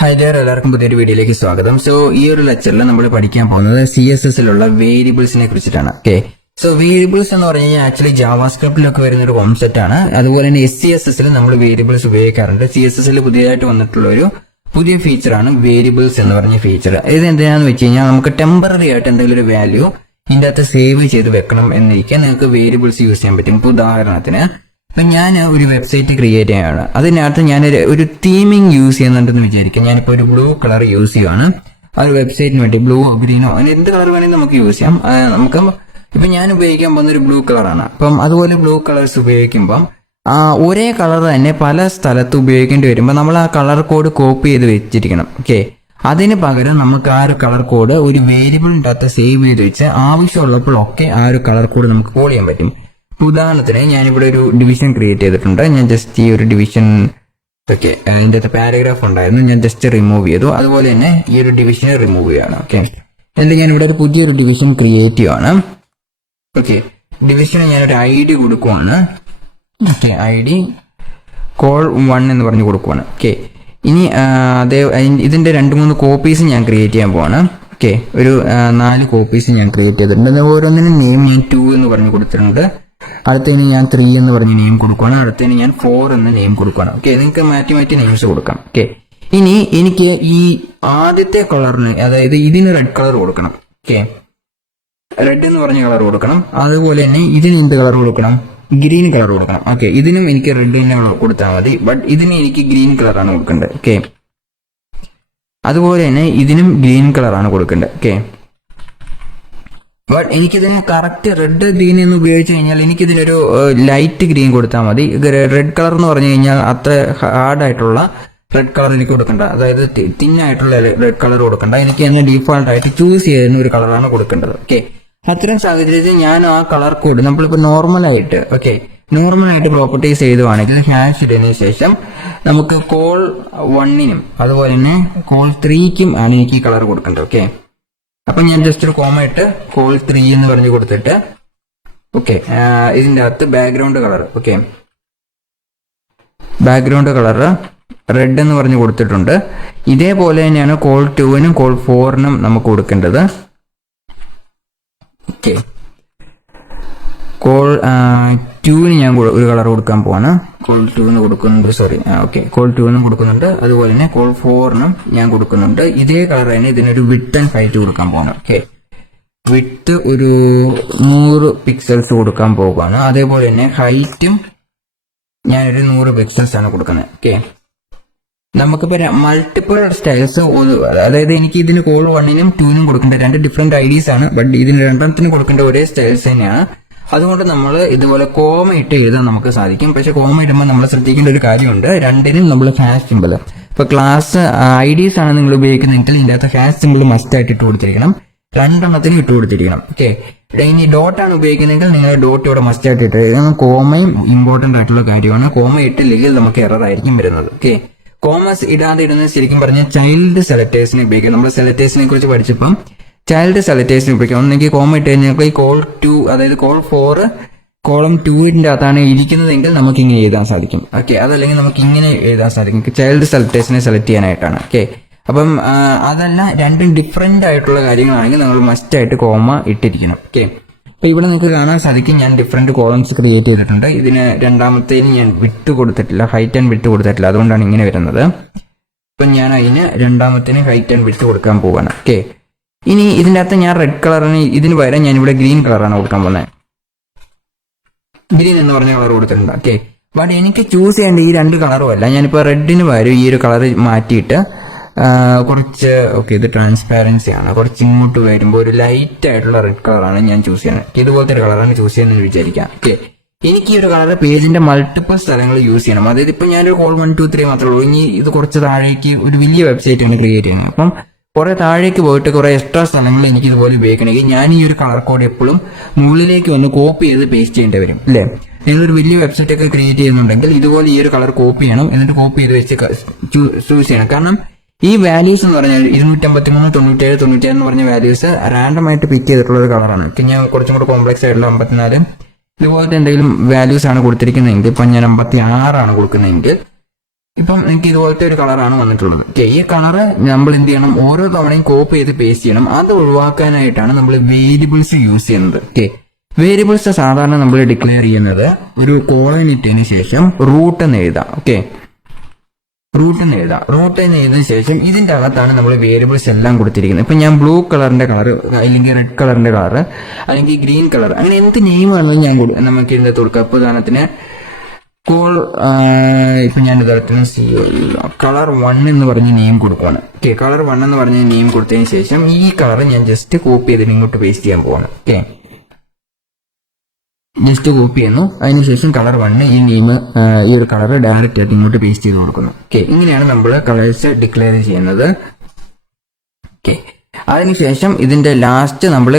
Hi dear, എല്ലാവർക്കും പുതിയൊരു വീഡിയോയിലേക്ക് സ്വാഗതം. സോ ഈ ഒരു ലെക്ചറിൽ നമ്മൾ പഠിക്കാൻ പോകുന്നത് CSSലുള്ള വേരിയബിൾസിനെ കുറിച്ചിട്ടാണ്. ഓക്കെ, സോ വേരിയബിൾസ് എന്ന് പറഞ്ഞു കഴിഞ്ഞാൽ ആക്ച്വലി ജാവാസ്ക്രിപ്റ്റിലൊക്കെ വരുന്ന ഒരു കോൺസെപ്റ്റ് ആണ്. അതുപോലെ തന്നെ SCSSൽ നമ്മൾ വേരിയബിൾസ് ഉപയോഗിക്കാറുണ്ട്. CSSൽ പുതിയതായിട്ട് വന്നിട്ടുള്ള ഒരു പുതിയ ഫീച്ചറാണ് വേരിയബിൾസ് എന്ന് പറഞ്ഞ ഫീച്ചർ. ഇത് എന്തിനാന്ന് വെച്ച് കഴിഞ്ഞാൽ നമുക്ക് ടെമ്പററി ആയിട്ട് എന്തെങ്കിലും ഒരു വാല്യൂ ഇതിന്റെ അകത്ത് സേവ് ചെയ്ത് വെക്കണം എന്നിരിക്കാൻ നിങ്ങൾക്ക് വേരിയബിൾസ് യൂസ് ചെയ്യാൻ പറ്റും. ഇപ്പോൾ ഉദാഹരണത്തിന് അപ്പൊ ഞാൻ ഒരു വെബ്സൈറ്റ് ക്രിയേറ്റ് ചെയ്യാണ്. അതിനകത്ത് ഞാൻ ഒരു തീമിങ് യൂസ് ചെയ്യുന്നുണ്ടെന്ന് വിചാരിക്കും. ഞാനിപ്പോൾ ഒരു ബ്ലൂ കളർ യൂസ് ചെയ്യുകയാണ്. ആ ഒരു വെബ്സൈറ്റിന് വേണ്ടി ബ്ലൂ ഗ്രീനോ അങ്ങനെ എന്ത് കളർ വേണമെങ്കിൽ നമുക്ക് യൂസ് ചെയ്യാം. നമുക്ക് ഇപ്പൊ ഞാൻ ഉപയോഗിക്കാൻ പോകുന്ന ഒരു ബ്ലൂ കളറാണ്. അപ്പം അതുപോലെ ബ്ലൂ കളേഴ്സ് ഉപയോഗിക്കുമ്പം ഒരേ കളർ തന്നെ പല സ്ഥലത്ത് ഉപയോഗിക്കേണ്ടി വരുമ്പോൾ നമ്മൾ ആ കളർ കോഡ് കോപ്പി ചെയ്ത് വെച്ചിരിക്കണം. ഓക്കെ, അതിന് പകരം നമുക്ക് ആ ഒരു കളർ കോഡ് ഒരു വേരിയബിളിൻ്റെ അകത്ത് സേവ് ചെയ്ത് വെച്ച് ആവശ്യമുള്ളപ്പോഴൊക്കെ ആ ഒരു കളർ കോഡ് നമുക്ക് കോൾ ചെയ്യാൻ പറ്റും. ഉദാഹരണത്തിന് ഞാനിവിടെ ഒരു ഡിവിഷൻ ക്രിയേറ്റ് ചെയ്തിട്ടുണ്ട്. ഞാൻ ജസ്റ്റ് ഈ ഒരു ഡിവിഷൻ ഓക്കെ അതിൻ്റെ അകത്ത് പാരഗ്രാഫ് ഉണ്ടായിരുന്നു, ഞാൻ ജസ്റ്റ് റിമൂവ് ചെയ്തു. അതുപോലെ തന്നെ ഈ ഒരു ഡിവിഷനെ റിമൂവ് ചെയ്യാണ്. ഓക്കെ, എന്നിട്ട് ഞാനിവിടെ ഒരു പുതിയൊരു ഡിവിഷൻ ക്രിയേറ്റ് ചെയ്യുകയാണ്. ഓക്കെ, ഡിവിഷന് ഞാനൊരു ID കൊടുക്കുവാണ്. ഓക്കെ, ID കോൾ 1 എന്ന് പറഞ്ഞ് കൊടുക്കുവാണ്. ഓക്കെ, ഇനി ഇതിന്റെ 2-3 കോപ്പീസ് ഞാൻ ക്രിയേറ്റ് ചെയ്യാൻ പോവാണ്. ഓക്കെ, ഒരു 4 കോപ്പീസ് ഞാൻ ക്രിയേറ്റ് ചെയ്തിട്ടുണ്ട്. ഓരോന്നിനും നെയിം ഞാൻ 2 എന്ന് പറഞ്ഞ് കൊടുത്തിട്ടുണ്ട്. അടുത്തതിന് ഞാൻ 3 എന്ന് പറഞ്ഞ് നെയിം കൊടുക്കുകയാണ്. അടുത്തതിന് ഞാൻ 4 എന്ന് നെയിം കൊടുക്കുകയാണ്. ഓക്കെ, നിങ്ങൾക്ക് മാറ്റി മാറ്റി നെയിംസ് കൊടുക്കാം. ഓക്കെ, ഇനി എനിക്ക് ഈ ആദ്യത്തെ കളറിന്, അതായത് ഇതിന് റെഡ് കളർ കൊടുക്കണം. ഓക്കെ, റെഡ് എന്ന് പറഞ്ഞ കളർ കൊടുക്കണം. അതുപോലെ തന്നെ ഇതിന് എന്ത് കളർ കൊടുക്കണം? ഗ്രീൻ കളർ കൊടുക്കണം. ഓക്കെ, ഇതിനും എനിക്ക് റെഡ് തന്നെ കൊടുത്താൽ മതി, ബട്ട് ഇതിന് എനിക്ക് ഗ്രീൻ കളറാണ് കൊടുക്കേണ്ടത്. ഓക്കെ, അതുപോലെ തന്നെ ഇതിനും ഗ്രീൻ കളറാണ് കൊടുക്കേണ്ടത്. ഓക്കെ, ബട്ട് എനിക്കിതിന് കറക്റ്റ് റെഡ് ഗ്രീൻ എന്ന് ഉപയോഗിച്ച് കഴിഞ്ഞാൽ എനിക്കിതിനൊരു ലൈറ്റ് ഗ്രീൻ കൊടുത്താൽ മതി. റെഡ് കളർ എന്ന് പറഞ്ഞു കഴിഞ്ഞാൽ അത്ര ഹാർഡായിട്ടുള്ള റെഡ് കളർ എനിക്ക് കൊടുക്കണ്ട, അതായത് തിന്നായിട്ടുള്ള റെഡ് കളർ കൊടുക്കണ്ട. എനിക്ക് തന്നെ ഡീഫോൾട്ട് ആയിട്ട് ചൂസ് ചെയ്യുന്ന ഒരു കളറാണ് കൊടുക്കേണ്ടത്. ഓക്കെ, അത്തരം സാഹചര്യത്തിൽ ഞാൻ ആ കളർ കോഡ് നമ്മളിപ്പോൾ നോർമലായിട്ട് പ്രോപ്പർട്ടീസ് എഴുതുവാണെങ്കിൽ ഹാഷ് ഇട്ടതിന് ശേഷം നമുക്ക് കോൾ 1-നും അതുപോലെ തന്നെ കോൾ 3-ക്കും ആണ് എനിക്ക് ഈ കളർ കൊടുക്കേണ്ടത്. ഓക്കെ, അപ്പൊ ഞാൻ ജസ്റ്റ് ഒരു കോമ ഇട്ട് കോൾ 3 എന്ന് പറഞ്ഞു കൊടുത്തിട്ട് ഓക്കെ, ഇതിന്റെ അകത്ത് background colour okay background colour red എന്ന് പറഞ്ഞു കൊടുത്തിട്ടുണ്ട്. ഇതേപോലെ തന്നെയാണ് കോൾ 2-നും കോൾ 4-നും നമുക്ക് കൊടുക്കേണ്ടത്. ഓക്കെ, കോൾ 2-ന് ഞാൻ ഒരു കളർ കൊടുക്കാൻ പോവാണ്. കോൾ 2-ന് കൊടുക്കുന്നുണ്ട്, കോൾ 2-നും കൊടുക്കുന്നുണ്ട്. അതുപോലെ തന്നെ കോൾ 4-നും ഞാൻ കൊടുക്കുന്നുണ്ട്. ഇതേ കളർ തന്നെ ഇതിനൊരു വിഡ്ത്ത് ആൻഡ് ഹൈറ്റ് കൊടുക്കാൻ പോവാണ്. ഓക്കെ, വിഡ്ത്ത് ഒരു 100 പിക്സൽസ് കൊടുക്കാൻ പോവുകയാണ്. അതേപോലെ തന്നെ ഹൈറ്റും ഞാനൊരു 100 പിക്സൽസ് ആണ് കൊടുക്കുന്നത്. ഓക്കെ, നമുക്കിപ്പോ മൾട്ടിപ്പിൾ സ്റ്റൈൽസ്, അതായത് എനിക്ക് ഇതിന് കോൾ 1-നും 2-നും കൊടുക്കേണ്ട 2 ഡിഫറെന്റ് IDs ആണ്, ബട്ട് ഇതിന് രണ്ടെണ്ണത്തിന് കൊടുക്കേണ്ട ഒരേ സ്റ്റൈൽസ് തന്നെയാണ്. അതുകൊണ്ട് നമ്മൾ ഇതുപോലെ കോമ ഇട്ട് എഴുതാൻ നമുക്ക് സാധിക്കും. പക്ഷെ കോമ ഇടുമ്പോൾ നമ്മൾ ശ്രദ്ധിക്കേണ്ട ഒരു കാര്യമുണ്ട്, രണ്ടിനും നമ്മൾ ഹാഷ് സിമ്പിൾ, ഇപ്പൊ ക്ലാസ് IDs ആണ് നിങ്ങൾ ഉപയോഗിക്കുന്നതെങ്കിൽ ഇതിന്റെ അകത്ത് ഹാഷ് സിമ്പിൾ മസ്റ്റ് ആയിട്ട് ഇട്ട് കൊടുത്തിരിക്കണം, രണ്ടെണ്ണത്തിനും ഇട്ട് കൊടുത്തിരിക്കണം. ഓക്കെ, ഇനി ഡോട്ട് ആണ് ഉപയോഗിക്കുന്നതെങ്കിൽ നിങ്ങൾ ഡോട്ട് ഇവിടെ മസ്റ്റ് ആയിട്ട് ഇട്ട് എഴുതണം. കോമയും ഇമ്പോർട്ടന്റ് ആയിട്ടുള്ള കാര്യമാണ്. കോമ ഇട്ടില്ലെങ്കിൽ നമുക്ക് എറർ ആയിരിക്കും വരുന്നത്. ഓക്കെ, കോമസ് ഇടാതെ ഇടുന്നത് ശരിക്കും പറഞ്ഞാൽ ചൈൽഡ് സെലക്ടേഴ്സിനെ ഉപയോഗിക്കാം. നമ്മൾ സെലക്ടേഴ്സിനെ കുറിച്ച് പഠിച്ചപ്പം ചൈൽഡ് സെലക്ടേഴ്സിനെ ഉപയോഗിക്കാം. ഒന്നെങ്കിൽ കോമ ഇട്ട് കഴിഞ്ഞാൽ ഈ കോൾ 2, അതായത് കോൾ 4 കോളം 2-ന്റെ അകത്താണ് ഇരിക്കുന്നതെങ്കിൽ നമുക്ക് ഇങ്ങനെ എഴുതാൻ സാധിക്കും. ഓക്കെ, അതല്ലെങ്കിൽ നമുക്ക് ഇങ്ങനെ എഴുതാൻ സാധിക്കും, ചൈൽഡ് സെലക്ടേഴ്സിനെ സെലക്ട് ചെയ്യാനായിട്ടാണ്. ഓക്കെ, അപ്പം അതല്ല, രണ്ടും ഡിഫറെന്റ് ആയിട്ടുള്ള കാര്യങ്ങളാണെങ്കിൽ നമ്മൾ മസ്റ്റ് ആയിട്ട് കോമ ഇട്ടിരിക്കണം. ഓക്കെ, അപ്പൊ ഇവിടെ നിങ്ങൾക്ക് കാണാൻ സാധിക്കും ഞാൻ ഡിഫറെന്റ് കോളംസ് ക്രിയേറ്റ് ചെയ്തിട്ടുണ്ട്. ഇതിന് രണ്ടാമത്തേന് ഞാൻ വിട്ട് കൊടുത്തിട്ടില്ല, ഹൈറ്റ് ആൻഡ് വിട്ട് കൊടുത്തിട്ടില്ല, അതുകൊണ്ടാണ് ഇങ്ങനെ വരുന്നത്. അപ്പൊ ഞാൻ അതിന് രണ്ടാമത്തേന് ഹൈറ്റ് ആൻഡ് വിട്ട് കൊടുക്കാൻ പോവാണ്. ഓക്കെ, ഇനി ഇതിന്റെ അകത്ത് ഞാൻ റെഡ് കളറിന് ഇതിന് പകരം ഞാൻ ഇവിടെ ഗ്രീൻ കളറാണ് കൊടുക്കാൻ പോകുന്നത്. ഗ്രീൻ എന്ന് പറഞ്ഞ കളർ കൊടുത്തിട്ടുണ്ട്. ഓക്കെ, ബട്ട് എനിക്ക് ചൂസ് ചെയ്യേണ്ട ഈ 2 കളറും അല്ല. ഞാനിപ്പോ റെഡിന് പകരം ഈ ഒരു കളർ മാറ്റിയിട്ട് കുറച്ച് ഇത് ട്രാൻസ്പാരൻസി ആണ്, കുറച്ച് ഇങ്ങോട്ട് വരുമ്പോൾ ഒരു ലൈറ്റ് ആയിട്ടുള്ള റെഡ് കളറാണ് ഞാൻ ചൂസ് ചെയ്യുന്നത്. ഇതുപോലത്തെ ഒരു കളറാണ് ചൂസ് ചെയ്യുന്നത് വിചാരിക്കാം. ഓക്കെ, എനിക്ക് ഈ ഒരു കളർ പേജിന്റെ മൾട്ടിപ്പിൾ സ്ഥലങ്ങൾ യൂസ് ചെയ്യണം. അതായത് ഇപ്പൊ ഞാനൊരു കോൾ 1, 2, 3 മാത്രമേ ഉള്ളൂ. ഇനി ഇത് കുറച്ച് താഴേക്ക് ഒരു വലിയ വെബ്സൈറ്റ് ആണ് ക്രിയേറ്റ് ചെയ്യുന്നത്. അപ്പം കുറെ താഴേക്ക് പോയിട്ട് കുറെ എക്സ്ട്രാ സ്ഥലങ്ങൾ എനിക്ക് ഇതുപോലെ ഉപയോഗിക്കണമെങ്കിൽ ഞാൻ ഈ ഒരു കളർ കോഡ് എപ്പോഴും മുകളിലേക്ക് വന്ന് കോപ്പി ചെയ്ത് പേസ്റ്റ് ചെയ്യേണ്ടി വരും. അല്ലേ, നിങ്ങളൊരു വലിയ വെബ്സൈറ്റ് ഒക്കെ ക്രിയേറ്റ് ചെയ്യുന്നുണ്ടെങ്കിൽ ഇതുപോലെ ഈ ഒരു കളർ കോപ്പി ചെയ്യണം, എന്നിട്ട് കോപ്പി ചെയ്ത് വെച്ച് ചൂസ് ചെയ്യണം. കാരണം ഈ വാല്യൂസ് എന്ന് പറഞ്ഞാൽ 253, 97, 96 എന്ന് പറഞ്ഞ വാല്യൂസ് റാൻഡം ആയിട്ട് പിക്ക് ചെയ്തിട്ടുള്ള ഒരു കളറാണ്. ഞാൻ കുറച്ചും കൂടെ കോംപ്ലക്സ് ആയിട്ടുള്ള 54 ഇതുപോലത്തെ എന്തെങ്കിലും വാല്യൂസ് ആണ് കൊടുത്തിരിക്കുന്നതെങ്കിൽ, ഇപ്പൊ ഞാൻ 56 ആണ് കൊടുക്കുന്നതെങ്കിൽ ഇപ്പം നിങ്ങൾക്ക് ഇതുപോലത്തെ ഒരു കളറാണ് വന്നിട്ടുള്ളത്. ഓക്കെ, ഈ കളറ് നമ്മൾ എന്ത് ചെയ്യണം, ഓരോ തവണയും കോപ്പി ചെയ്ത് പേസ്റ്റ് ചെയ്യണം. അത് ഒഴിവാക്കാനായിട്ടാണ് നമ്മൾ വേരിയബിൾസ് യൂസ് ചെയ്യുന്നത്. ഓക്കെ, വേരിയബിൾസ് സാധാരണ നമ്മൾ ഡിക്ലെയർ ചെയ്യുന്നത് ഒരു കോളൻ ഇട്ടതിന് ശേഷം റൂട്ട് എന്ന് എഴുതാം. ഓക്കെ, റൂട്ട് എന്ന് എഴുതിയതിനു ശേഷം ഇതിന്റെ അകത്താണ് നമ്മൾ വേരിയബിൾസ് എല്ലാം കൊടുത്തിരിക്കുന്നത്. ഇപ്പൊ ഞാൻ ബ്ലൂ കളറിന്റെ കളർ, അല്ലെങ്കിൽ റെഡ് കളറിന്റെ കളർ, അല്ലെങ്കിൽ ഗ്രീൻ കളർ, അങ്ങനെ എന്ത് നെയിം ആണെങ്കിലും ഞാൻ നമുക്ക് ഇതിന്റെ കൊടുക്കാം. ഇപ്പൊ ഉദാഹരണത്തിന് ഇപ്പൊ ഞാൻ ഉദാഹരണത്തിന് കളർ 1 എന്ന് പറഞ്ഞ നെയിം കൊടുക്കുകയാണ്. ഓക്കെ, കളർ 1 എന്ന് പറഞ്ഞ നെയിം കൊടുത്തതിന് ശേഷം ഈ കളർ ഞാൻ ജസ്റ്റ് കോപ്പി ചെയ്തിട്ട് ഇങ്ങോട്ട് പേസ്റ്റ് ചെയ്യാൻ പോവാണ്. ഓക്കെ, ജസ്റ്റ് കോപ്പി ചെയ്യുന്നു. അതിനുശേഷം കളർ 1 ഈ നെയിം, ഈ ഒരു കളർ ഡയറക്റ്റ് ആയിട്ട് ഇങ്ങോട്ട് പേസ്റ്റ് ചെയ്ത് കൊടുക്കുന്നു. ഓക്കെ, ഇങ്ങനെയാണ് നമ്മൾ കളേഴ്സ് ഡിക്ലെയർ ചെയ്യുന്നത്. ഓക്കെ, അതിനുശേഷം ഇതിന്റെ ലാസ്റ്റ് നമ്മൾ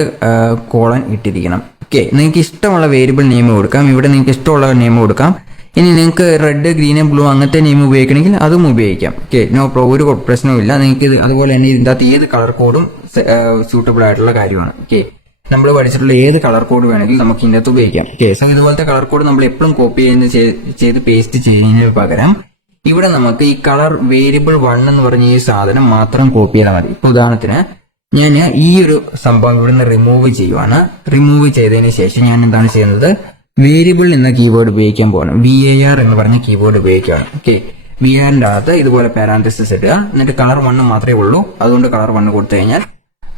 കോളൻ ഇട്ടിരിക്കണം. ഓക്കെ, നിങ്ങൾക്ക് ഇഷ്ടമുള്ള വേരിയബിൾ നെയിം കൊടുക്കാം. ഇവിടെ നിങ്ങൾക്ക് ഇഷ്ടമുള്ള നെയിം കൊടുക്കാം. ഇനി നിങ്ങൾക്ക് റെഡ്, ഗ്രീൻ, ബ്ലൂ അങ്ങനത്തെ നെയിം ഉപയോഗിക്കണമെങ്കിൽ അതും ഉപയോഗിക്കാം. ഓക്കെ, നോ പ്രോബ്ലം, ഒരു പ്രശ്നവുമില്ല. നിങ്ങൾക്ക് ഇത് അതുപോലെ തന്നെ ഇതിൻ്റെ അകത്ത് ഏത് കളർ കോഡും സൂട്ടബിൾ ആയിട്ടുള്ള കാര്യമാണ്. ഓക്കെ, നമ്മൾ പഠിച്ചിട്ടുള്ള ഏത് കളർ കോഡ് വേണമെങ്കിലും നമുക്ക് ഇതിൻ്റെ അകത്ത് ഉപയോഗിക്കാം. ഓക്കെ, സോ ഇതുപോലത്തെ കളർ കോഡ് നമ്മൾ എപ്പോഴും കോപ്പി ചെയ്ത് പേസ്റ്റ് ചെയ്യുന്നതിന് പകരം ഇവിടെ നമുക്ക് ഈ കളർ വേരിയബിൾ 1 എന്ന് പറഞ്ഞ ഈ സാധനം മാത്രം കോപ്പി ചെയ്താൽ മതി. ഇപ്പൊ ഉദാഹരണത്തിന് ഞാൻ ഈ ഒരു സംഭവം ഇവിടുന്ന് റിമൂവ് ചെയ്യുവാണ്. റിമൂവ് ചെയ്തതിന് ശേഷം ഞാൻ എന്താണ് ചെയ്യുന്നത്, വേരിയബിൾ എന്ന കീബോർഡ് ഉപയോഗിക്കാൻ പോകണം. VAR എന്ന് പറഞ്ഞ കീബോർഡ് ഉപയോഗിക്കുകയാണ്. ഓക്കെ, VARന്റെ അകത്ത് ഇതുപോലെ പാരാന്തസിസ് ഇടുക. എന്നിട്ട് കളർ 1 മാത്രമേ ഉള്ളൂ. അതുകൊണ്ട് കളർ 1 കൊടുത്തു കഴിഞ്ഞാൽ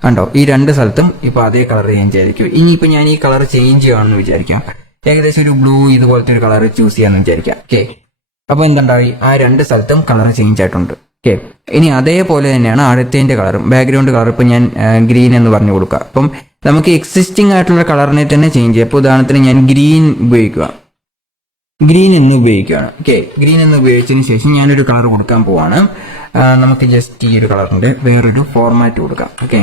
കണ്ടോ, ഈ രണ്ട് സ്ഥലത്തും ഇപ്പൊ അതേ കളർ ചേഞ്ച് ആയിരിക്കും. ഇനിയിപ്പോ ഞാൻ ഈ കളർ ചേഞ്ച് ചെയ്യുകയാണെന്ന് വിചാരിക്കാം. ഏകദേശം ഒരു ബ്ലൂ ഇതുപോലത്തെ ഒരു കളർ ചൂസ് ചെയ്യാന്ന് വിചാരിക്കാം. ഓക്കെ, അപ്പൊ എന്തുണ്ടായി, ആ രണ്ട് സ്ഥലത്തും കളർ ചേഞ്ച് ആയിട്ടുണ്ട്. ഓക്കെ, ഇനി അതേപോലെ തന്നെയാണ് അടുത്തതിന്റെ കളറും. ബാക്ക്ഗ്രൗണ്ട് കളർ ഇപ്പൊ ഞാൻ ഗ്രീൻ എന്ന് പറഞ്ഞു കൊടുക്കുക. അപ്പം നമുക്ക് എക്സിസ്റ്റിംഗ് ആയിട്ടുള്ള കളറിനെ തന്നെ ചേഞ്ച് ചെയ്യാം. ഇപ്പൊ ഉദാഹരണത്തിന് ഞാൻ ഗ്രീൻ എന്ന് ഉപയോഗിക്കുകയാണ്. ഓക്കെ, ഗ്രീൻ എന്ന് ഉപയോഗിച്ചതിന് ശേഷം ഞാനൊരു കളർ കൊടുക്കാൻ പോവാണ്. നമുക്ക് ജസ്റ്റ് ഈ ഒരു കളറിന്റെ വേറൊരു ഫോർമാറ്റ് കൊടുക്കാം. ഓക്കെ,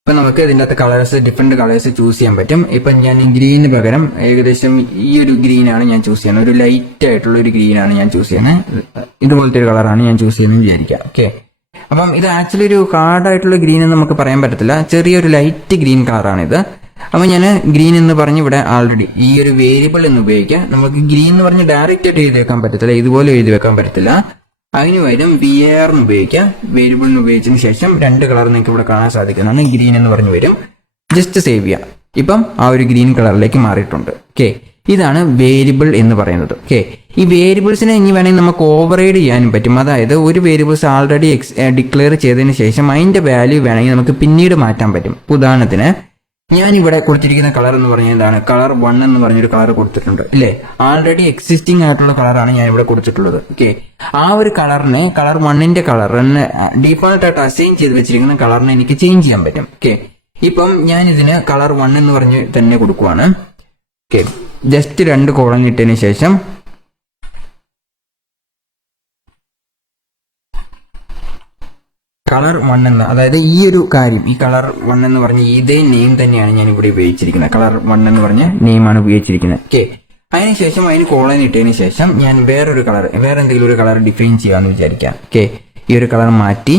ഇപ്പൊ നമുക്ക് ഇതിന്റെ അകത്ത് കളേഴ്സ്, ഡിഫറെന്റ് കളേഴ്സ് ചൂസ് ചെയ്യാൻ പറ്റും. ഇപ്പൊ ഞാൻ ഗ്രീന് പകരം ഏകദേശം ഈ ഒരു ഗ്രീൻ ആണ് ഞാൻ ചൂസ് ചെയ്യുന്നത്. ഒരു ലൈറ്റ് ആയിട്ടുള്ള ഒരു ഗ്രീൻ ആണ് ഞാൻ ചൂസ് ചെയ്യുന്നത്. ഇതുപോലത്തെ ഒരു കളറാണ് ഞാൻ ചൂസ് ചെയ്യുന്നത് വിചാരിക്കാം. ഓക്കെ, അപ്പം ഇത് ആക്ച്വലി ഒരു ഹാർഡായിട്ടുള്ള ഗ്രീൻ എന്ന് നമുക്ക് പറയാൻ പറ്റത്തില്ല. ചെറിയൊരു ലൈറ്റ് ഗ്രീൻ കളറാണിത്. അപ്പൊ ഞാൻ ഗ്രീൻ എന്ന് പറഞ്ഞ് ഇവിടെ ആൾറെഡി ഈ ഒരു വേരിയബിൾ എന്ന് ഉപയോഗിക്കാം. നമുക്ക് ഗ്രീൻ എന്ന് പറഞ്ഞ് ഡയറക്റ്റ് ആയിട്ട് എഴുതി വെക്കാൻ പറ്റത്തില്ല, ഇതുപോലെ എഴുതി വെക്കാൻ പറ്റത്തില്ല. അതിന് പകരം VAR എന്ന് ഉപയോഗിക്കാം. വേരിയബിൾ എന്ന് ഉപയോഗിച്ചതിന് ശേഷം രണ്ട് കളർ നിങ്ങൾക്ക് ഇവിടെ കാണാൻ സാധിക്കുന്നതാണ്. ഗ്രീൻ എന്ന് പറഞ്ഞു വരും. ജസ്റ്റ് സേവ് ചെയ്യാം. ഇപ്പം ആ ഒരു ഗ്രീൻ കളറിലേക്ക് മാറിയിട്ടുണ്ട്. ഓക്കെ, ഇതാണ് വേരിയബിൾ എന്ന് പറയുന്നത്. ഓക്കെ, ഈ വേരിയബിൾസിനെ ഇനി വേണമെങ്കിൽ നമുക്ക് ഓവർറൈഡ് ചെയ്യാനും പറ്റും. അതായത് ഒരു വേരിയബിൾസ് ആൾറെഡി ഡിക്ലെയർ ചെയ്തതിന് ശേഷം അതിന്റെ വാല്യൂ വേണമെങ്കിൽ നമുക്ക് പിന്നീട് മാറ്റാൻ പറ്റും. ഉദാഹരണത്തിന് ഞാൻ ഇവിടെ കൊടുത്തിരിക്കുന്ന കളർ എന്ന് പറഞ്ഞാൽ എന്താണ്, കളർ 1 എന്ന് പറഞ്ഞൊരു കളർ കൊടുത്തിട്ടുണ്ട് അല്ലേ. ആൾറെഡി എക്സിസ്റ്റിംഗ് ആയിട്ടുള്ള കളറാണ് ഞാൻ ഇവിടെ കൊടുത്തിട്ടുള്ളത്. ഓക്കെ, ആ ഒരു കളറിനെ കളർ 1ന്റെ കളറിന് ഡീഫോൾട്ട് ആയിട്ട് അസൈൻ ചെയ്ത് വെച്ചിരിക്കുന്ന കളറിനെ എനിക്ക് ചേഞ്ച് ചെയ്യാൻ പറ്റും. ഓക്കെ, ഇപ്പം ഞാൻ ഇതിന് കളർ 1 എന്ന് പറഞ്ഞ് തന്നെ കൊടുക്കുവാണ്. ഓക്കെ, ജസ്റ്റ് 2 കോളൻ ഇട്ടതിന് ശേഷം കളർ 1 എന്ന്, അതായത് ഈ ഒരു കാര്യം, ഈ കളർ 1 എന്ന് പറഞ്ഞ ഇതേ നെയിം തന്നെയാണ് ഞാൻ ഇവിടെ ഉപയോഗിച്ചിരിക്കുന്നത്. കളർ 1 എന്ന് പറഞ്ഞ നെയിമാണ് ഉപയോഗിച്ചിരിക്കുന്നത്. ഓക്കെ, അതിനുശേഷം അതിന് കോളൻ ഇട്ടതിന് ശേഷം ഞാൻ വേറെ എന്തെങ്കിലും ഒരു കളർ ഡിഫൈൻ ചെയ്യാമെന്ന് വിചാരിക്കാം. ഓക്കെ, ഈ ഒരു കളർ മാറ്റി.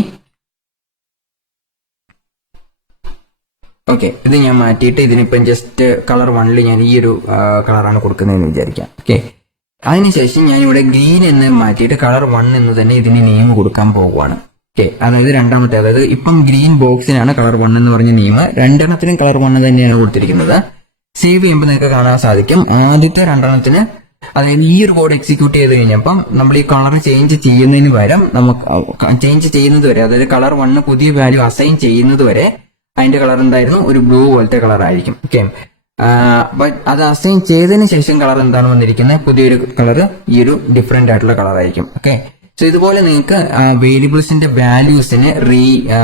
ഓക്കെ, ഇത് ഞാൻ മാറ്റിയിട്ട് ഇതിനിപ്പം ജസ്റ്റ് കളർ 1ൽ ഞാൻ ഈ ഒരു കളറാണ് കൊടുക്കുന്നതെന്ന് വിചാരിക്കാം. ഓക്കെ, അതിനുശേഷം ഞാൻ ഇവിടെ ഗ്രീൻ എന്ന് മാറ്റിയിട്ട് കളർ 1 എന്ന് തന്നെ ഇതിന് നെയിം കൊടുക്കാൻ പോകുവാണ്. ഓക്കെ, അതായത് രണ്ടാമത്തെ, അതായത് ഇപ്പം ഗ്രീൻ ബോക്സിനാണ് കളർ 1 എന്ന് പറഞ്ഞ നെയിം. രണ്ടെണ്ണത്തിനും കളർ 1 തന്നെയാണ് കൊടുത്തിരിക്കുന്നത്. സേവ് ചെയ്യുമ്പോൾ നിങ്ങൾക്ക് കാണാൻ സാധിക്കും ആദ്യത്തെ രണ്ടെണ്ണത്തിന്, അതായത് ഈ ഒരു കോഡ് എക്സിക്യൂട്ട് ചെയ്ത് കഴിഞ്ഞപ്പം നമ്മൾ ഈ കളർ ചേഞ്ച് ചെയ്യുന്നതിന് പകരം നമുക്ക് ചേഞ്ച് ചെയ്യുന്നത് വരെ, അതായത് കളർ 1 പുതിയ വാല്യൂ അസൈൻ ചെയ്യുന്നത് വരെ അതിന്റെ കളർ എന്തായിരുന്നു, ഒരു ബ്ലൂ പോലത്തെ കളർ ആയിരിക്കും. ഓക്കെ, ബട്ട് അത് അസൈൻ ചെയ്തതിന് ശേഷം കളർ എന്താണ് വന്നിരിക്കുന്നത്, പുതിയൊരു കളർ, ഈ ഒരു ഡിഫറെന്റ് ആയിട്ടുള്ള കളർ ആയിരിക്കും. ഓക്കെ, സോ ഇതുപോലെ നിങ്ങൾക്ക് വേരിയബിൾസിന്റെ വാല്യൂസിന്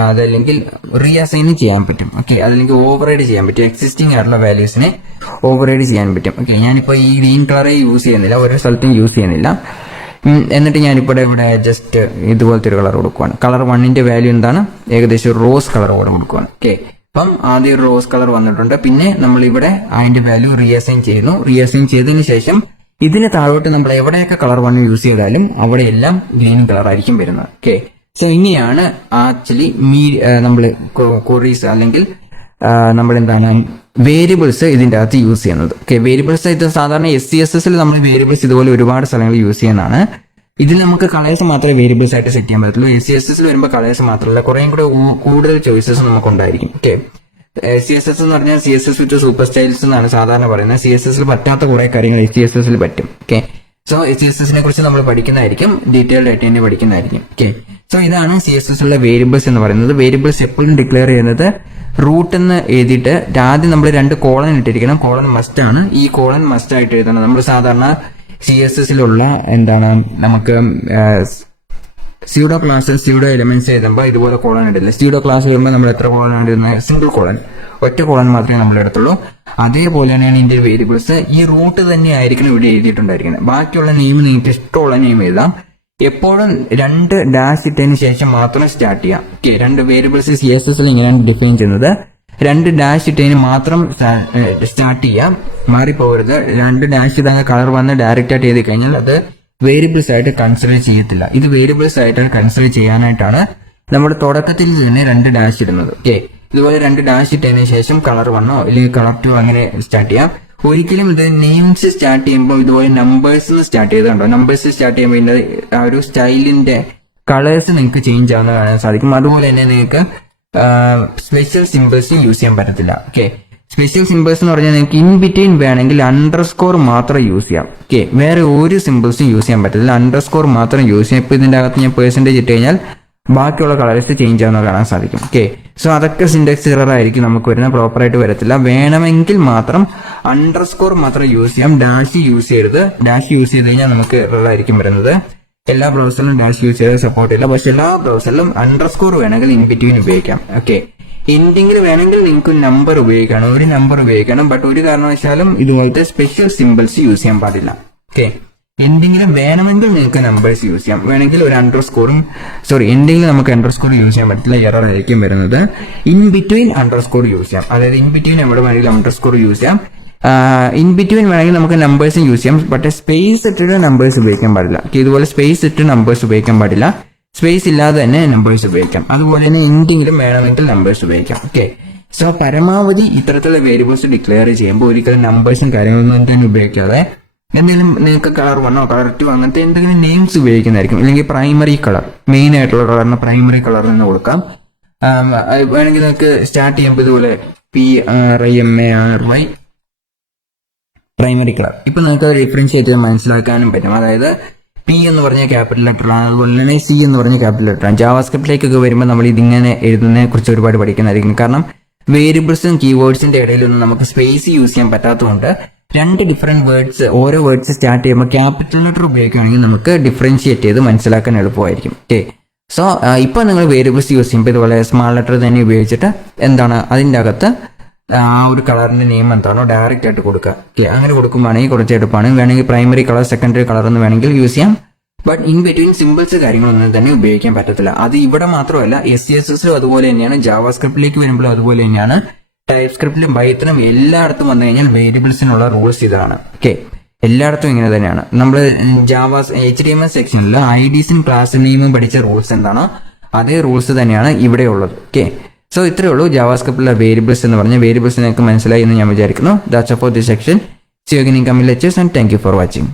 അതല്ലെങ്കിൽ റീഅസൈൻ ചെയ്യാൻ പറ്റും. ഓക്കെ, അതല്ലെങ്കിൽ ഓവർറൈഡ് ചെയ്യാൻ പറ്റും. എക്സിസ്റ്റിംഗ് ആയിട്ടുള്ള വാല്യൂസിനെ ഓവർറൈഡ് ചെയ്യാൻ പറ്റും. ഓക്കെ, ഞാനിപ്പോൾ ഈ ഗ്രീൻ കളറെ യൂസ് ചെയ്യുന്നില്ല, ഓരോ സ്ഥലത്തും യൂസ് ചെയ്യുന്നില്ല. എന്നിട്ട് ഞാനിപ്പോൾ ഇവിടെ ജസ്റ്റ് ഇതുപോലത്തെ ഒരു കളർ കൊടുക്കുവാണ്. കളർ 1ന്റെ വാല്യൂ എന്താണ്, ഏകദേശം ഒരു റോസ് കളർ കൂടെ കൊടുക്കുവാണ്. ഓക്കെ, അപ്പം ആദ്യം ഒരു റോസ് കളർ വന്നിട്ടുണ്ട്. പിന്നെ നമ്മൾ ഇവിടെ അതിന്റെ വാല്യൂ റീഅസൈൻ ചെയ്യുന്നു. റീഅസൈൻ ചെയ്തതിന് ശേഷം ഇതിന് താഴോട്ട് നമ്മൾ എവിടെയൊക്കെ കളർ 1 യൂസ് ചെയ്താലും അവിടെയെല്ലാം ഗ്രീൻ കളർ ആയിരിക്കും വരുന്നത്. ഓക്കെ, സോ ഇങ്ങനെയാണ് ആക്ച്വലി നമ്മൾ ക്വറീസ് അല്ലെങ്കിൽ നമ്മളെന്താണ് വേരിയബിൾസ് ഇതിൻ്റെ അകത്ത് യൂസ് ചെയ്യുന്നത്. ഓക്കെ, വേരിയബിൾസ് ഇത് സാധാരണ SCSS നമ്മൾ വേരിയബിൾസ് ഇതുപോലെ ഒരുപാട് സ്ഥലങ്ങൾ യൂസ് ചെയ്യുന്നതാണ്. ഇതിൽ നമുക്ക് കളേഴ്സ് മാത്രമേ വേരിയബിൾസ് ആയിട്ട് സെറ്റ് ചെയ്യാൻ പറ്റുള്ളൂ. SCSS വരുമ്പോൾ കളേഴ്സ് മാത്രമല്ല കുറേയും കൂടെ കൂടുതൽ ചോയ്സസ് നമുക്ക് ഉണ്ടായിരിക്കും. ഓക്കെ, CSS എന്ന് പറഞ്ഞാൽ CSS വിത്ത് സൂപ്പർ സ്റ്റൈൽസ് എന്നാണ് സാധാരണ പറയുന്നത്. CSS പറ്റാത്ത കുറെ കാര്യങ്ങൾ SCSS പറ്റും. ഓക്കെ, സോ SCSS കുറിച്ച് നമ്മൾ പഠിക്കുന്നതായിരിക്കും, ഡീറ്റെയിൽഡ് ആയിട്ട് തന്നെ പഠിക്കുന്നതായിരിക്കും. ഓക്കെ, സോ ഇതാണ് CSS വേരിയബിൾസ് എന്ന് പറയുന്നത്. വേരിയബിൾസ് എപ്പോഴും ഡിക്ലെയർ ചെയ്യുന്നത് റൂട്ട് എന്ന് എഴുതിയിട്ട് ആദ്യം നമ്മൾ 2 കോളൻ ഇട്ടിരിക്കണം. കോളൻ മസ്റ്റ് ആണ്. ഈ കോളൻ മസ്റ്റ് ആയിട്ട് എഴുതണം. നമ്മൾ സാധാരണ CSS എന്താണ് നമുക്ക് സ്യൂഡോ ക്ലാസ് സ്യൂഡോ എലിമെന്റ്സ് എഴുതുമ്പോൾ ഇതുപോലെ കോളൻ ഇടില്ല. സ്യൂഡോ ക്ലാസ് വരുമ്പോൾ നമ്മൾ എത്ര കോളൻ ഇടുന്നത്? സിംഗിൾ കോളൻ, ഒറ്റ കോളൻ മാത്രമേ നമ്മൾ എടുത്തുള്ളൂ. അതേപോലെ തന്നെയാണ് ഇതിന്റെ വേരിയബിൾസ്. ഈ റൂട്ട് തന്നെ ആയിരിക്കണം ഇവിടെ എഴുതിയിട്ടുണ്ടായിരിക്കുന്നത്. ബാക്കിയുള്ള നെയിം നിങ്ങൾക്ക് ഇഷ്ടമുള്ള നെയിം എഴുതാം. എപ്പോഴും 2 ഡാഷ് ഇട്ടതിന് ശേഷം മാത്രം സ്റ്റാർട്ട് ചെയ്യാം. ഓക്കെ, 2 വേരിയബിൾസ് CSS ഇങ്ങനെയാണ് ഡിഫൈൻ ചെയ്യുന്നത്. 2 ഡാഷ് ഇട്ടതിന് മാത്രം സ്റ്റാർട്ട് ചെയ്യാം, മാറിപ്പോകരുത്. 2 ഡാഷ് ഇതങ്ങ് കളർ വന്ന് ഡയറക്റ്റ് ആയിട്ട് എഴുതി കഴിഞ്ഞാൽ അത് വേരിയബിൾസ് ആയിട്ട് കൺസിഡർ ചെയ്യത്തില്ല. ഇത് വേരിയബിൾസ് ആയിട്ട് കൺസിഡർ ചെയ്യാനായിട്ടാണ് നമ്മൾ തുടക്കത്തിൽ തന്നെ 2 ഡാഷ് ഇടുന്നത്. ഓക്കെ, ഇതുപോലെ 2 ഡാഷ് ഇട്ടതിന് ശേഷം കളർ 1 അല്ലെങ്കിൽ കളർ 2 അങ്ങനെ സ്റ്റാർട്ട് ചെയ്യാം. ഒരിക്കലും ഇത് നെയിംസ് സ്റ്റാർട്ട് ചെയ്യുമ്പോൾ ഇതുപോലെ നമ്പേഴ്സ് സ്റ്റാർട്ട് ചെയ്തുണ്ടോ? നമ്പേഴ്സ് സ്റ്റാർട്ട് ചെയ്യുമ്പോൾ ഇതിന്റെ ആ ഒരു സ്റ്റൈലിന്റെ കളേഴ്സ് നിങ്ങൾക്ക് ചേഞ്ച് ആവുന്ന കാണാൻ സാധിക്കും. അതുപോലെ തന്നെ നിങ്ങൾക്ക് സ്പെഷ്യൽ സിമ്പിൾസ് യൂസ് ചെയ്യാൻ പറ്റത്തില്ല. ഓക്കെ, സ്പെഷ്യൽ സിമ്പിൾസ് എന്ന് പറഞ്ഞാൽ നിങ്ങൾക്ക് ഇൻ ബിറ്റ്വീൻ വേണമെങ്കിൽ അണ്ടർസ്കോർ മാത്രം യൂസ് ചെയ്യാം. ഓക്കെ, വേറെ ഒരു സിമ്പിൾസും യൂസ് ചെയ്യാൻ പറ്റത്തില്ല, അണ്ടർസ്കോർ മാത്രം യൂസ് ചെയ്യാം. ഇപ്പൊ ഇതിന്റെ അകത്ത് ഞാൻ പെർസെന്റേജ് ഇട്ട് കഴിഞ്ഞാൽ ബാക്കിയുള്ള കളേഴ്സ് ചേഞ്ച് ആവുന്ന കാണാൻ സാധിക്കും. ഓക്കെ, സോ അതൊക്കെ സിൻടാക്സ് എറർ ആയിരിക്കും നമുക്ക് വരുന്ന, പ്രോപ്പറായിട്ട് വരത്തില്ല. വേണമെങ്കിൽ മാത്രം അണ്ടർസ്കോർ മാത്രം യൂസ് ചെയ്യാം, ഡാഷ് യൂസ് ചെയ്യരുത്. ഡാഷ് യൂസ് ചെയ്ത് കഴിഞ്ഞാൽ നമുക്ക് എറർ ആയിരിക്കും വരുന്നത്. എല്ലാ ബ്രൗസറിലും ഡാഷ് യൂസ് ചെയ്ത് സപ്പോർട്ട് ചെയ്യില്ല, പക്ഷെ എല്ലാ ബ്രൗസറിലും അണ്ടർസ്കോർ വേണമെങ്കിൽ ഇൻ ബിറ്റ്വീൻ ഉപയോഗിക്കാം. ഓക്കെ, എൻഡിങ്ങിൽ വേണമെങ്കിൽ നിങ്ങൾക്ക് നമ്പർ ഉപയോഗിക്കണം, ഒരു നമ്പർ ഉപയോഗിക്കണം. ബട്ട് ഒരു കാരണവശാലും ഇതുപോലത്തെ സ്പെഷ്യൽ സിമ്പിൾസ് യൂസ് ചെയ്യാൻ പാടില്ല. ഓക്കെ, എൻഡിങ്ങിലും വേണമെങ്കിൽ നിങ്ങൾക്ക് നമ്പേഴ്സ് യൂസ് ചെയ്യാം, വേണമെങ്കിൽ ഒരു അണ്ടർസ്കോറും എൻഡിങ്ങിൽ നമുക്ക് അണ്ടർസ്കോർ യൂസ് ചെയ്യാൻ പറ്റില്ല, എറർ ആയിരിക്കും വരുന്നത്. ഇൻ ബിറ്റ്വീൻ അണ്ടർസ്കോർ യൂസ് ചെയ്യാം, അതായത് ഇൻ ബിറ്റ്വീൻ എവിടെ വേണമെങ്കിലും അണ്ടർസ്കോർ യൂസ് ചെയ്യാം. ഇൻ ബിറ്റ്വീൻ വേണമെങ്കിൽ നമുക്ക് നമ്പേഴ്സും യൂസ് ചെയ്യാം, ബട്ട് സ്പേസ് ഇട്ടിട്ട് നമ്പേഴ്സ് ഉപയോഗിക്കാൻ പാടില്ല. ഇതുപോലെ സ്പേസ് ഇട്ട് നമ്പേഴ്സ് ഉപയോഗിക്കാൻ പാടില്ല, സ്പേസ് ഇല്ലാതെ തന്നെ നമ്പേഴ്സ് ഉപയോഗിക്കാം. അതുപോലെ തന്നെ എൻഡിങ്ങിലും വേണമെങ്കിൽ നമ്പേഴ്സ് ഉപയോഗിക്കാം. ഓക്കെ, സോ പരമാവധി ഇത്തരത്തിലുള്ള വേരിയബിൾസ് ഡിക്ലെയർ ചെയ്യുമ്പോൾ ഒരിക്കലും നമ്പേഴ്സും കാര്യങ്ങളൊന്നും തന്നെ ഉപയോഗിക്കാതെ എന്തെങ്കിലും നിങ്ങൾക്ക് കളർ 1 കളർ 2 അങ്ങനത്തെ എന്തെങ്കിലും നെയിംസ് ഉപയോഗിക്കുന്നതായിരിക്കും. അല്ലെങ്കിൽ പ്രൈമറി കളർ, മെയിൻ ആയിട്ടുള്ള കളറിന് പ്രൈമറി കളർ എന്ന് കൊടുക്കാം. വേണമെങ്കിൽ നിങ്ങൾക്ക് സ്റ്റാർട്ട് ചെയ്യുമ്പോൾ ഇതുപോലെ PRIMARY പ്രൈമറി കളർ. ഇപ്പൊ നിങ്ങൾക്ക് അത് ഡിഫറൻഷിയേറ്റ് ചെയ്ത് മനസ്സിലാക്കാനും പറ്റും. അതായത് P എന്ന് പറഞ്ഞ ക്യാപിറ്റൽ ലെറ്റർ ആണ്, അതുപോലെ തന്നെ C എന്ന് പറഞ്ഞ ക്യാപിറ്റൽ ലെറ്റർ ആണ്. ജാവാസ്ക്രിപ്റ്റിലേക്കൊക്കെ വരുമ്പോൾ നമ്മൾ ഇതിങ്ങനെ എഴുതുന്നതിനെ കുറിച്ച് ഒരുപാട് പഠിക്കുന്നതായിരിക്കും. കാരണം വേരിയബിൾസും കീവേഡ്സിന്റെ ഇടയിലൊന്നും നമുക്ക് സ്പേസ് യൂസ് ചെയ്യാൻ പറ്റാത്തതുകൊണ്ട് 2 ഡിഫറെന്റ് വേർഡ്സ്, ഓരോ വേർഡ്സ് സ്റ്റാർട്ട് ചെയ്യുമ്പോൾ ക്യാപിറ്റൽ ലെറ്റർ ഉപയോഗിക്കുകയാണെങ്കിൽ നമുക്ക് ഡിഫറൻഷിയേറ്റ് ചെയ്ത് മനസ്സിലാക്കാൻ എളുപ്പമായിരിക്കും. ഓക്കെ, സോ ഇപ്പൊ നിങ്ങൾ വേരിയബിൾസ് യൂസ് ചെയ്യുമ്പോൾ ഇതുപോലെ സ്മാൾ ലെറ്റർ തന്നെ ഉപയോഗിച്ചിട്ട് എന്താണ് അതിൻ്റെ അകത്ത് ആ ഒരു കളറിന്റെ നെയിം എന്താണോ ഡയറക്റ്റ് ആയിട്ട് കൊടുക്കുക. ഓക്കെ, അങ്ങനെ കൊടുക്കുമ്പോഴാണെങ്കിൽ കുറച്ച് എടുപ്പാണ്. വേണമെങ്കിൽ പ്രൈമറി കളർ, സെക്കൻഡറി കളർ എന്ന് വേണമെങ്കിൽ യൂസ് ചെയ്യാം. ബട്ട് ഇൻ ബിറ്റ്വീൻ സിമ്പിൾസ് കാര്യങ്ങളൊന്നും തന്നെ ഉപയോഗിക്കാൻ പറ്റത്തില്ല. അത് ഇവിടെ മാത്രമല്ല, SCSSലും അതുപോലെ തന്നെയാണ്, ജാവാസ്ക്രിപ്റ്റിലേക്ക് വരുമ്പോഴും അതുപോലെ തന്നെയാണ്, ടൈപ്പ് സ്ക്രിപ്റ്റിലും പൈത്തണും എല്ലായിടത്തും വന്നു കഴിഞ്ഞാൽ വേരിയബിൾസിനുള്ള റൂൾസ് ഇതാണ്. ഓക്കെ, എല്ലായിടത്തും ഇങ്ങനെ തന്നെയാണ്. നമ്മൾ HTML സെക്ഷനിൽ IDസും ക്ലാസ് നെയിമും പഠിച്ച റൂൾസ് എന്താണോ അതേ റൂൾസ് തന്നെയാണ് ഇവിടെ ഉള്ളത്. ഓക്കെ, സോ ഇത്രയേ ഉള്ളൂ ജാവാസ്ക്രിപ്റ്റിലെ വേരിയബിൾസ് എന്ന് പറഞ്ഞ വേരിയബിൾസ് നിങ്ങൾക്ക് മനസ്സിലായി എന്ന് ഞാൻ വിചാരിക്കുന്നു. That's all for this section. See you again in coming lectures and thank you for watching.